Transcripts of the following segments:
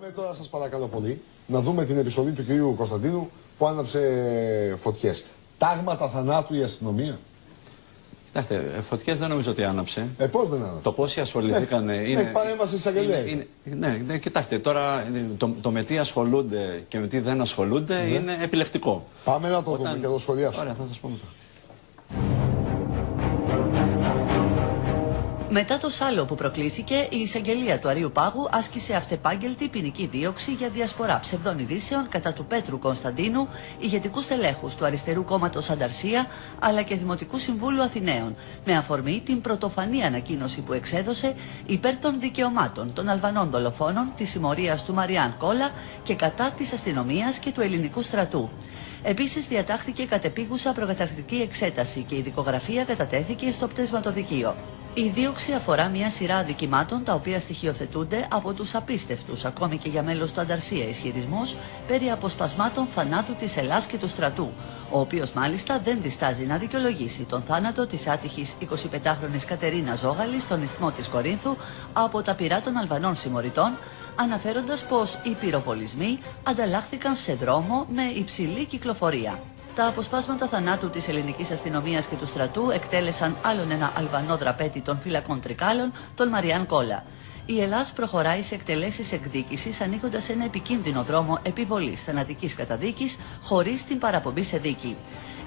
Πάμε τώρα, σας παρακαλώ πολύ, να δούμε την επιστολή του κυρίου Κωνσταντίνου που άναψε φωτιές. Τάγματα θανάτου η αστυνομία. Κοιτάξτε, φωτιές δεν νομίζω ότι άναψε. Πώς δεν άναψε. Το πόσοι ασχοληθήκαν είναι. Έχει παρέμβαση εισαγγελέα. Ναι, κοιτάξτε, τώρα το με τι ασχολούνται και με τι δεν ασχολούνται είναι επιλεκτικό. Πάμε να το δούμε και το σχολιάσουμε. Ωραία, θα σας πω μετά. Μετά το σάλο που προκλήθηκε, η εισαγγελία του Αρείου Πάγου άσκησε αυτεπάγγελτη ποινική δίωξη για διασπορά ψευδών ειδήσεων κατά του Πέτρου Κωνσταντίνου, ηγετικού στελέχους του Αριστερού Κόμματος Ανταρσία, αλλά και Δημοτικού Συμβούλου Αθηναίων, με αφορμή την πρωτοφανή ανακοίνωση που εξέδωσε υπέρ των δικαιωμάτων των Αλβανών δολοφόνων, της συμμορίας του Μαριάν Κόλα και κατά της αστυνομίας και του ελληνικού στρατού. Επίσης, διατάχθηκε κατεπίγουσα προκαταρκτική εξέταση και η δικογραφία κατατέθηκε στο πτεσματοδικείο. Η δίωξη αφορά μια σειρά αδικημάτων τα οποία στοιχειοθετούνται από τους απίστευτους, ακόμη και για μέλος του Ανταρσία, ισχυρισμούς περί αποσπασμάτων θανάτου της Ελλάς και του στρατού, ο οποίος μάλιστα δεν διστάζει να δικαιολογήσει τον θάνατο της άτυχης 25χρονης Κατερίνας Ζόγαλης στον Ισθμό της Κορίνθου από τα πυρά των Αλβανών συμμοριτών, αναφέροντας πως οι πυροβολισμοί ανταλλάχθηκαν σε δρόμο με υψηλή κυκλοφορία. Τα αποσπάσματα θανάτου της ελληνικής αστυνομίας και του στρατού εκτέλεσαν άλλον ένα Αλβανό δραπέτη των φυλακών Τρικάλων, τον Μαριάν Κόλα. Η Ελλάς προχωράει σε εκτελέσεις εκδίκησης ανοίγοντας ένα επικίνδυνο δρόμο επιβολής θανατικής καταδίκης χωρίς την παραπομπή σε δίκη.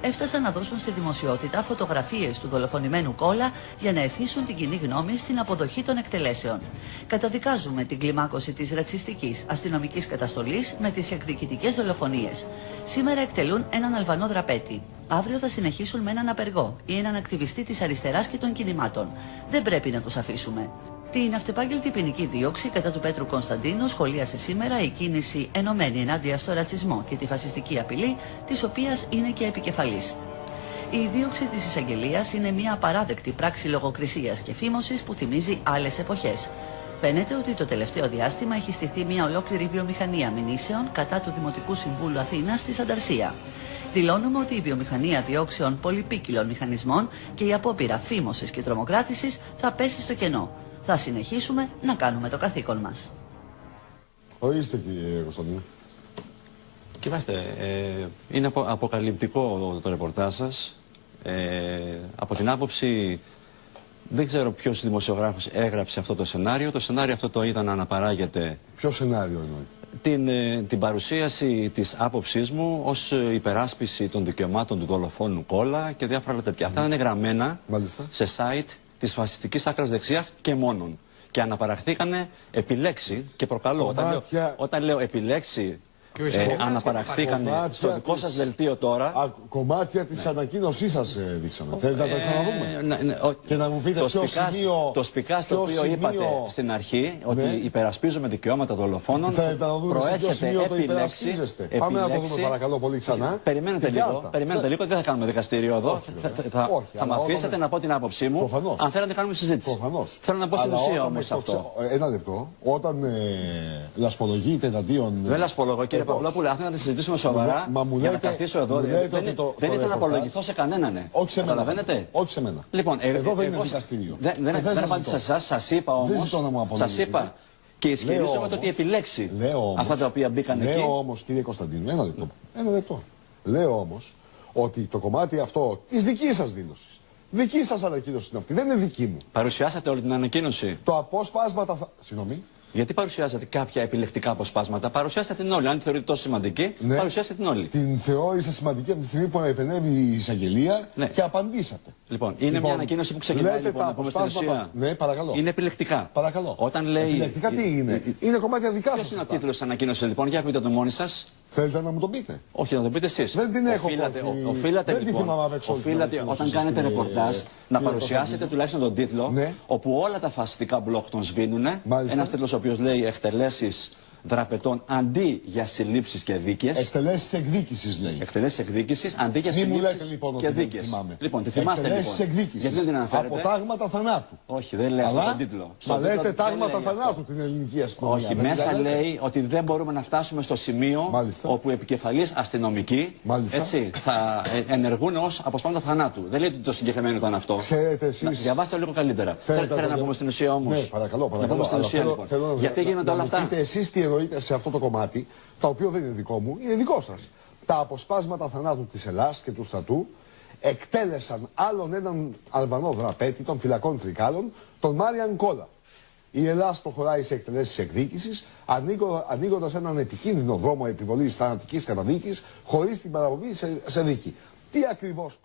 Έφτασαν να δώσουν στη δημοσιότητα φωτογραφίες του δολοφονημένου Κόλα για να ευθύσουν την κοινή γνώμη στην αποδοχή των εκτελέσεων. Καταδικάζουμε την κλιμάκωση της ρατσιστικής αστυνομικής καταστολής με τις εκδικητικές δολοφονίες. Σήμερα εκτελούν έναν Αλβανό δραπέτη. Αύριο θα συνεχίσουν με έναν απεργό ή έναν ακτιβιστή της αριστεράς και των κινημάτων. Δεν πρέπει να τους αφήσουμε. Την αυτεπάγγελτη ποινική δίωξη κατά του Πέτρου Κωνσταντίνου σχολίασε σήμερα η κίνηση ενωμένη ενάντια στο ρατσισμό και τη φασιστική απειλή, της οποίας είναι και επικεφαλής. Η δίωξη της εισαγγελίας είναι μια απαράδεκτη πράξη λογοκρισίας και φήμωσης που θυμίζει άλλες εποχές. Φαίνεται ότι το τελευταίο διάστημα έχει στηθεί μια ολόκληρη βιομηχανία μηνύσεων κατά του Δημοτικού Συμβούλου Αθήνας της Ανταρσία. Δηλώνουμε ότι η βιομηχανία διώξεων πολυπίκυλων μηχανισμών και η απόπειρα φήμωσης και τρομοκράτησης θα πέσει στο κενό. Θα συνεχίσουμε να κάνουμε το καθήκον μας. Ορίστε, κύριε Κωνσταντίνου. Κοιτάξτε, είναι αποκαλυπτικό το ρεπορτάζ σας. Από την άποψη, δεν ξέρω ποιος δημοσιογράφος έγραψε αυτό το σενάριο. Το σενάριο αυτό το είδα να αναπαράγεται. Ποιο σενάριο εννοείται? Την παρουσίαση της άποψής μου ως υπεράσπιση των δικαιωμάτων του δολοφόνου Κόλα και διάφορα άλλα τέτοια. Αυτά είναι γραμμένα σε site της φασιστικής άκρας δεξιάς και μόνον. Και αναπαραχθήκανε επιλέξει και προκαλώ. Όταν λέω επιλέξει, αναπαραχθήκανε στο δικό σας δελτίο τώρα. Κομμάτια της ανακοίνωσής σας δείξαμε. Θέλετε να τα ξαναδούμε? Και να μου πείτε το σπικάς το οποίο είπατε στην αρχή, ότι υπερασπίζουμε δικαιώματα δολοφόνων, προέρχεται επιλέξει. Πάμε να το δούμε παρακαλώ πολύ ξανά. Περιμένετε λίγο, δεν θα κάνουμε δικαστήριο εδώ. Θα με αφήσετε να πω την άποψή μου, αν θέλετε να κάνουμε συζήτηση. Θέλω να πω στην ουσία όμως αυτό. Ένα λεπτό, όταν λασπολογείτε εναντίον. Δεν λασπολογώ, κύριε Παυλόπουλε, αν θέλω να τη συζητήσουμε σοβαρά, για να καθίσω εδώ, δεν ήθελα να απολογηθώ σε κανέναν. Όχι σε μένα. Όχι σε μένα. Λοιπόν, εδώ δεν είναι δικαστήριο. Δεν απάντησα σε εσάς, σας είπα όμως. Σας είπα και ισχυρίζομαι ότι επιλέξει αυτά τα οποία μπήκαν εκεί. Λέω όμως, κύριε Κωνσταντίνου, ένα λεπτό. Λέω όμως ότι το κομμάτι αυτό της δικής σας δήλωσης, δική σας ανακοίνωση είναι αυτή, δεν είναι δική μου. Παρουσιάσατε όλη την ανακοίνωση. Το απόσπασμα Συγγνώμη. Γιατί παρουσιάζατε κάποια επιλεκτικά αποσπάσματα? Παρουσιάστε την όλη. Αν τη θεωρείτε τόσο σημαντική, παρουσιάστε την όλη. Την θεώρησα σημαντική από τη στιγμή που επενέβη η εισαγγελία και απαντήσατε. Λοιπόν, είναι μια ανακοίνωση που ξεκινάει λοιπόν, να πούμε στην ουσία. Ναι, παρακαλώ. Είναι επιλεκτικά. Παρακαλώ. Όταν λέει. Επιλεκτικά τι είναι? Είναι κομμάτια δικά σας. Ποιος είναι ο τίτλος της ανακοίνωσης λοιπόν? Για πείτε τον μόνοι σας. Θέλετε να μου το πείτε? Όχι, να το πείτε εσείς. Δεν την έχω Οφείλατε λοιπόν, όταν κάνετε ρεπορτάζ, να παρουσιάσετε τουλάχιστον τον τίτλο, όπου όλα τα φασιστικά μπλοκ τον σβήνουν. Ένας τίτλος ο οποίος λέει εκτελέσεις δραπετών αντί για συλλήψεις και δίκες. Εκτελέσεις εκδίκησης λέει. Εκτελέσεις εκδίκησης αντί για συλλήψεις λοιπόν, και δίκες. Λοιπόν, τη θυμάστε εκτελέσεις λοιπόν. Εκδίκησης. Γιατί δεν την αναφέρετε? Από τάγματα θανάτου. Όχι, δεν λέει αυτό τον τίτλο. Μα λέτε τάγματα θανάτου την ελληνική αστυνομία. Όχι, μέσα λέει ότι δεν μπορούμε να φτάσουμε στο σημείο όπου επικεφαλής αστυνομικοί θα ενεργούν ως αποσπάσματα θανάτου. Δεν λέει ότι το συγκεκριμένο ήταν αυτό. Ξέρετε εσείς. Διαβάστε λίγο καλύτερα. Θέλετε να πούμε στην ουσία όμως. Ναι, παρακαλώ. Να πούμε στην ουσία λοιπόν. Γιατί γίνονται όλα αυτά? εννοείται σε αυτό το κομμάτι, το οποίο δεν είναι δικό μου, είναι δικό σας. Τα αποσπάσματα θανάτου της Ελλάς και του στρατού εκτέλεσαν άλλον έναν Αλβανό δραπέτη των φυλακών Τρικάλων, τον Μάριαν Κόλα. Η Ελλάς προχωράει σε εκτελέσεις εκδίκησης, ανοίγοντας έναν επικίνδυνο δρόμο επιβολής θανατικής καταδίκης χωρίς την παραβολή σε δίκη. Τι ακριβώς